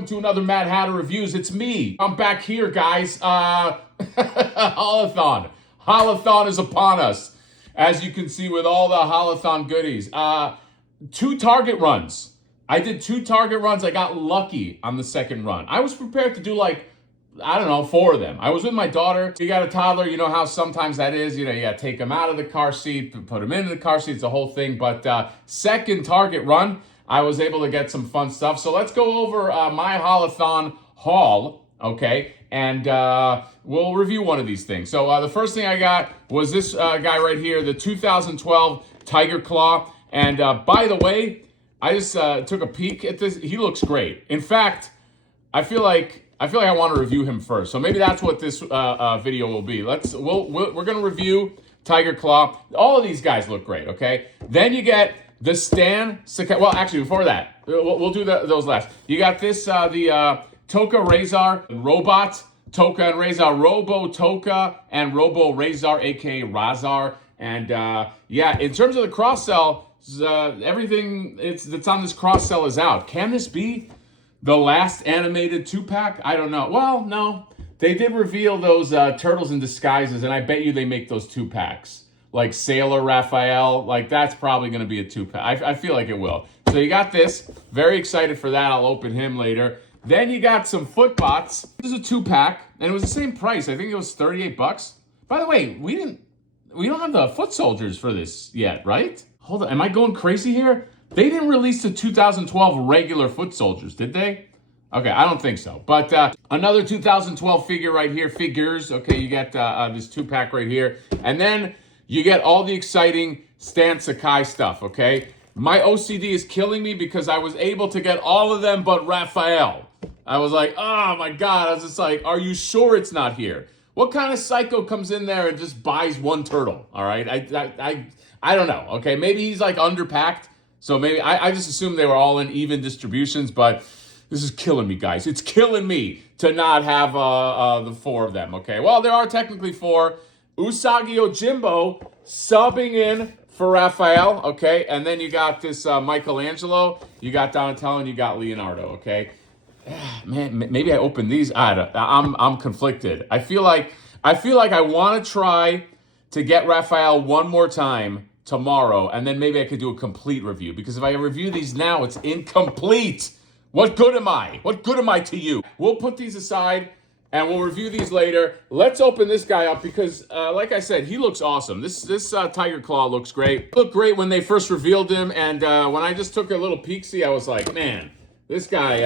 welcome to another Mad Hatter Reviews. It's me. I'm back here, guys. Holathon. Holathon is upon us, as you can see with all the Holathon goodies. 2 target runs. I did 2 target runs. I got lucky on the second run. I was prepared to do like, I don't know, 4 of them. I was with my daughter. You got a toddler, you know how sometimes that is. You know, you got to take them out of the car seat, put them into the car seat. It's a whole thing. But second target run, I was able to get some fun stuff. So let's go over my Holathon haul, okay? And we'll review one of these things. So the first thing I got was this guy right here, the 2012 Tigerclaw. And by the way, I just took a peek at this. He looks great. In fact, I feel like I want to review him first. So maybe that's what this video will be. We're going to review Tigerclaw. All of these guys look great, okay? Then you get the Stan Sakai. Well, actually, before that, we'll do those last. You got this, the Toka Razor Robot, Toka and Razor, Robo Toka and Robo Razor, aka Razar. And yeah, in terms of the cross sell, everything that's on this cross sell is out. Can this be the last animated 2-pack? I don't know. Well, no. They did reveal those Turtles in Disguises, and I bet you they make those 2-packs. Like Sailor Raphael, like that's probably going to be a 2-pack. I feel like it will. So you got this. Very excited for that. I'll open him later. Then you got some Footbots. This is a 2-pack, and it was the same price. I think it was 38 bucks. By the way, we don't have the foot soldiers for this yet, right? Hold on. Am I going crazy here? They didn't release the 2012 regular foot soldiers, did they? Okay, I don't think so. But another 2012 figure right here. Figures. Okay, you get this 2-pack right here. And then you get all the exciting Stan Sakai stuff, okay? My OCD is killing me because I was able to get all of them but Raphael. I was like, oh my God. I was just like, are you sure it's not here? What kind of psycho comes in there and just buys 1 turtle, all right? I don't know, okay? Maybe he's like underpacked. So maybe, I just assumed they were all in even distributions, but this is killing me, guys. It's killing me to not have the 4 of them, okay? Well, there are technically 4. Usagi Ojimbo subbing in for Raphael, okay? And then you got this Michelangelo, you got Donatello, and you got Leonardo, okay? Man, maybe I opened these. I'm conflicted. I feel like I want to try to get Raphael one more time tomorrow, and then maybe I could do a complete review, because if I review these now, it's incomplete. What good am I? What good am I to you? We'll put these aside and we'll review these later. Let's open this guy up because, like I said, he looks awesome. This Tigerclaw looks great. Looked great when they first revealed him, and when I just took a little peek-see, I was like, man, this guy's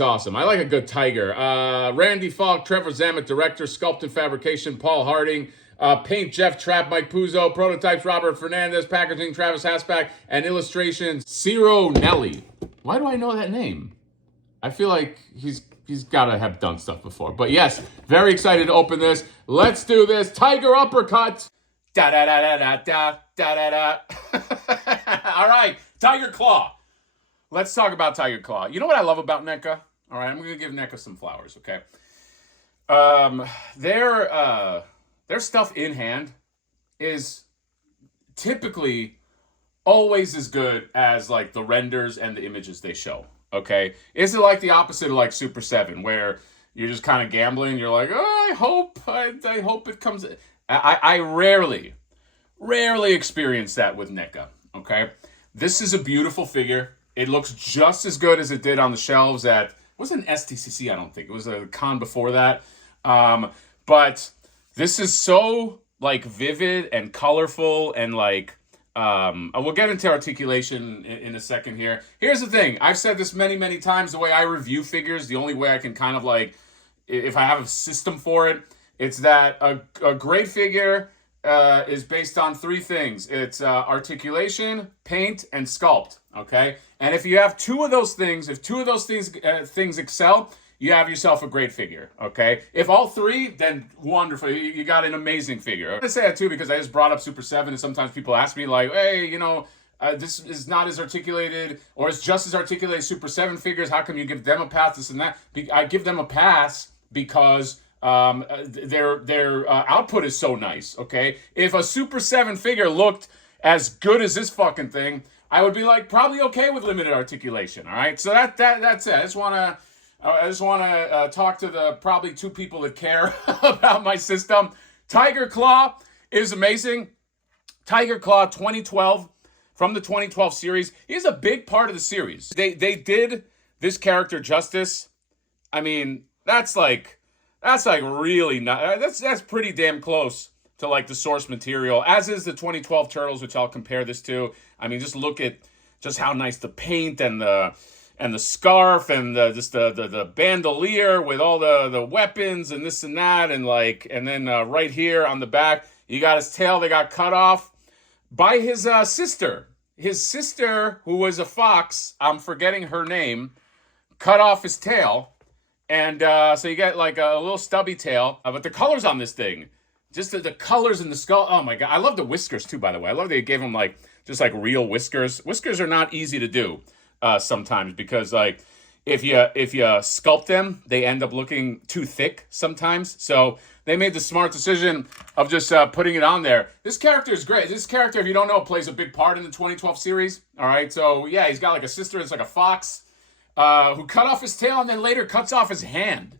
awesome. I like a good tiger. Randy Falk, Trevor Zammit, director, sculpt and fabrication, Paul Harding, paint, Jeff Trapp, Mike Puzo, prototypes, Robert Fernandez, packaging, Travis Haspack, and illustrations, Ciro Nelly. Why do I know that name? I feel like he's got to have done stuff before. But yes, very excited to open this. Let's do this. Tiger uppercut. Da-da-da-da-da-da-da-da-da. All right, Tigerclaw. Let's talk about Tigerclaw. You know what I love about NECA? All right, I'm going to give NECA some flowers, okay? Their stuff in hand is typically always as good as like the renders and the images they show, okay? Is it like the opposite of like Super 7 where you're just kind of gambling? You're like, oh, I hope it comes. I rarely experience that with NECA, okay? This is a beautiful figure. It looks just as good as it did on the shelves at, it wasn't STCC, I don't think. It was a con before that. But this is so like vivid and colorful and like, we'll get into articulation in a second here. Here's the thing. I've said this many, many times. The way I review figures, the only way I can kind of like, if I have a system for it, it's that a great figure is based on 3 things. It's articulation, paint, and sculpt, okay? And if you have 2 of those things, if 2 of those things excel, you have yourself a great figure, okay? If all 3, then wonderful. You got an amazing figure. I'm going to say that too because I just brought up Super 7, and sometimes people ask me like, hey, you know, this is not as articulated, or it's just as articulated as Super 7 figures. How come you give them a pass, this and that? I give them a pass because their output is so nice, okay? If a Super 7 figure looked as good as this fucking thing, I would be like probably okay with limited articulation. All right, so that's it. I just want to talk to the probably 2 people that care about my system. Tigerclaw is amazing. Tigerclaw 2012 from the 2012 series. He's a big part of the series. They did this character justice. I mean, that's like really not. That's pretty damn close to like the source material, as is the 2012 Turtles, which I'll compare this to. I mean, just look at just how nice the paint and the scarf and the bandolier with all the weapons and this and that, and then right here on the back, you got his tail. They got cut off by his sister. His sister, who was a fox, I'm forgetting her name, cut off his tail. And so you get like a little stubby tail. But the colors on this thing, just the colors in the skull. Oh my God. I love the whiskers too, by the way. I love they gave him like just like real whiskers. Whiskers are not easy to do sometimes because like if you sculpt them, they end up looking too thick sometimes. So they made the smart decision of just putting it on there. This character is great. This character, if you don't know, plays a big part in the 2012 series. All right. So yeah, he's got like a sister. It's like a fox. Who cut off his tail and then later cuts off his hand,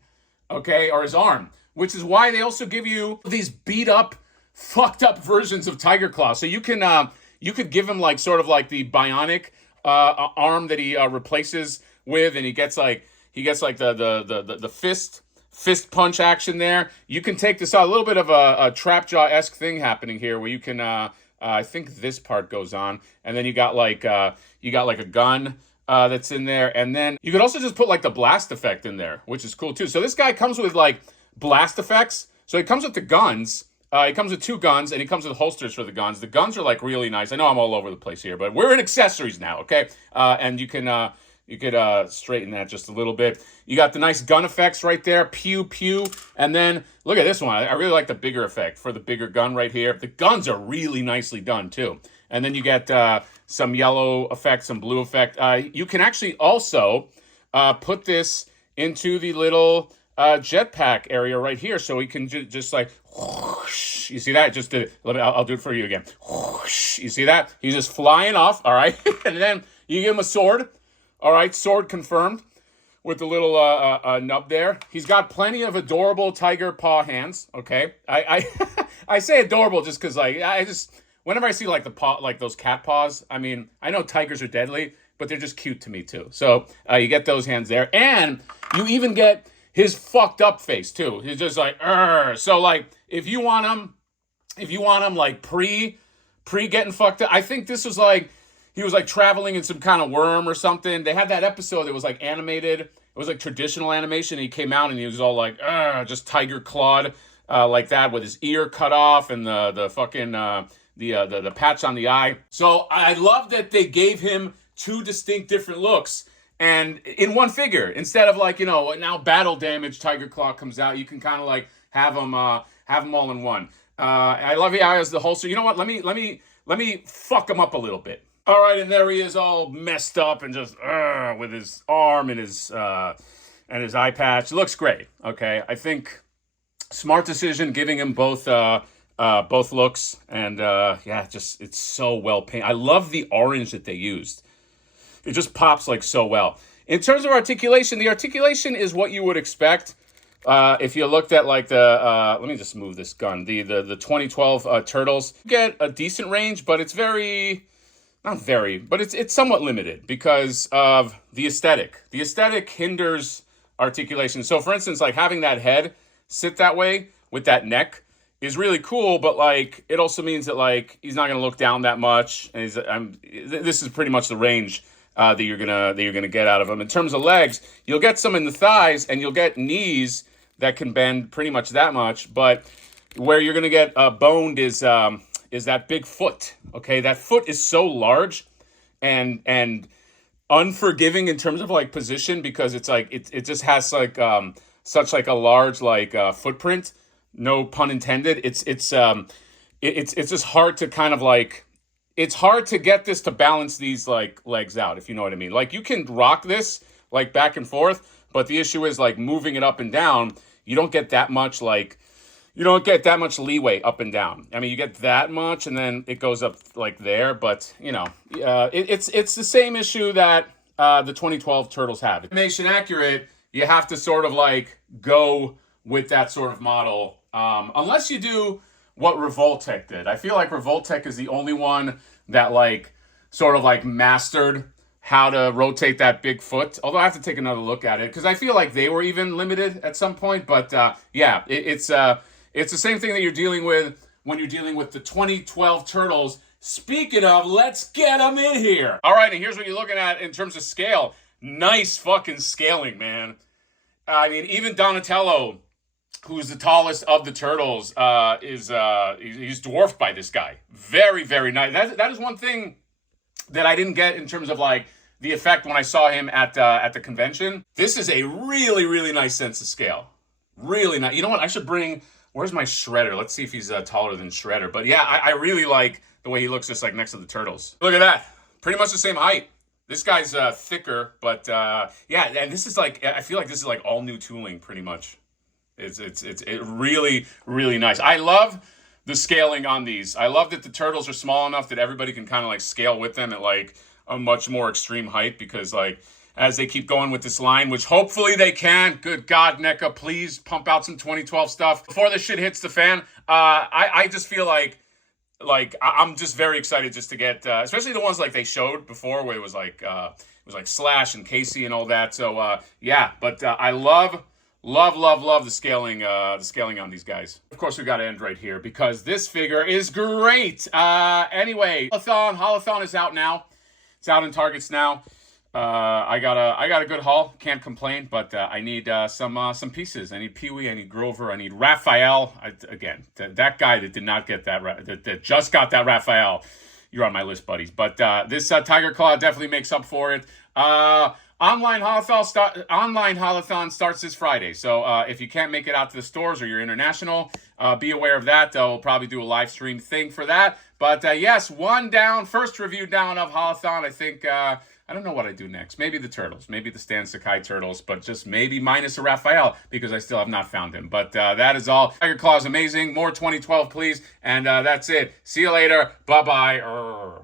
okay, or his arm, which is why they also give you these beat up, fucked up versions of Tigerclaw. So you could give him like sort of like the bionic arm that he replaces with, and he gets like the fist punch action there. You can take this out, a little bit of a Trapjaw-esque thing happening here, where you can I think this part goes on, and then you got like a gun. That's in there, and then you could also just put like the blast effect in there, which is cool too. So this guy comes with like blast effects. So he comes with the guns. He comes with 2 guns, and he comes with holsters for the guns. The guns are like really nice. I know I'm all over the place here, but we're in accessories now, okay? And you could straighten that just a little bit. You got the nice gun effects right there, pew pew, and then look at this one. I really like the bigger effect for the bigger gun right here. The guns are really nicely done too. And then you get some yellow effect, some blue effect. You can actually also put this into the little jetpack area right here, so he can just like whoosh. You see that? Just did it. I'll do it for you again. Whoosh. You see that? He's just flying off. All right, and then you give him a sword. All right, sword confirmed with the little nub there. He's got plenty of adorable tiger paw hands. Okay, I I say adorable just because like I just. Whenever I see like the paw, like those cat paws, I mean, I know tigers are deadly, but they're just cute to me too. So you get those hands there, and you even get his fucked up face too. He's just like, Urgh. So like, if you want him like pre getting fucked up, I think this was like he was like traveling in some kind of worm or something. They had that episode that was like animated. It was like traditional animation. And he came out and he was all like, just tiger clawed like that with his ear cut off and the fucking. The patch on the eye. So I love that they gave him 2 distinct different looks and in one figure instead of like, now battle damage Tigerclaw comes out. You can kind of like have them all in one. I love how he has the holster. You know what? Let me fuck him up a little bit. All right, and there he is, all messed up and just with his arm and his eye patch. It looks great. Okay, I think smart decision giving him both looks, and it's so well painted. I love the orange that they used. It just pops like so well. In terms of articulation, the articulation is what you would expect if you looked at like the let me just move this gun, the 2012 Turtles. You get a decent range, but it's it's somewhat limited because of the aesthetic. The aesthetic hinders articulation. So for instance, like having that head sit that way with that neck is really cool, but like it also means that like he's not going to look down that much, and this is pretty much the range that you're gonna get out of him. In terms of legs, you'll get some in the thighs, and you'll get knees that can bend pretty much that much. But where you're gonna get boned is that big foot. Okay, that foot is so large and unforgiving in terms of like position, because it's like it just has like such like a large like footprint. No pun intended. It's just hard to kind of like, it's hard to get this to balance these like legs out, if you know what I mean. Like you can rock this like back and forth, but the issue is like moving it up and down. You don't get that much like, you don't get that much leeway up and down. I mean, you get that much, and then it goes up like there. But you know, it's the same issue that the 2012 Turtles have. Animation accurate, you have to sort of like go with that sort of model, unless you do what Revoltech did. I feel like Revoltech is the only one that like sort of like mastered how to rotate that big foot. Although I have to take another look at it because I feel like they were even limited at some point. But yeah, it's the same thing that you're dealing with when you're dealing with the 2012 Turtles. Speaking of, let's get them in here. All right, and here's what you're looking at in terms of scale. Nice fucking scaling, man. I mean, even Donatello, who's the tallest of the Turtles, he's dwarfed by this guy. Very, very nice. That is one thing that I didn't get in terms of like the effect when I saw him at the convention. This is a really, really nice sense of scale. Really nice. You know what? I should bring. Where's my Shredder? Let's see if he's taller than Shredder. But yeah, I really like the way he looks just like next to the Turtles. Look at that. Pretty much the same height. This guy's thicker, but yeah, and this is like, I feel like this is like all new tooling pretty much. It's really, really nice. I love the scaling on these. I love that the Turtles are small enough that everybody can kind of like scale with them at like a much more extreme height, because like as they keep going with this line, which hopefully they can. Good God, NECA, please pump out some 2012 stuff before this shit hits the fan. I just feel like I'm just very excited just to get, especially the ones like they showed before where it was like Slash and Casey and all that. So yeah, but I love the scaling on these guys. Of course, we got to end right here because this figure is great. Anyway, Holathon is out now. It's out in Targets now. I got a good haul. Can't complain, but I need some pieces. I need Pee-wee. I need Grover. I need Raphael. Again, that guy that did not get that just got that Raphael. You're on my list, buddies. But this Tigerclaw definitely makes up for it. Online Holathon starts this Friday. So if you can't make it out to the stores or you're international, be aware of that. They'll probably do a live stream thing for that. But yes, first review down of Holathon. I think, I don't know what I do next. Maybe the Turtles. Maybe the Stan Sakai Turtles. But just maybe minus a Raphael because I still have not found him. But that is all. Tigerclaw is amazing. More 2012, please. And that's it. See you later. Bye-bye.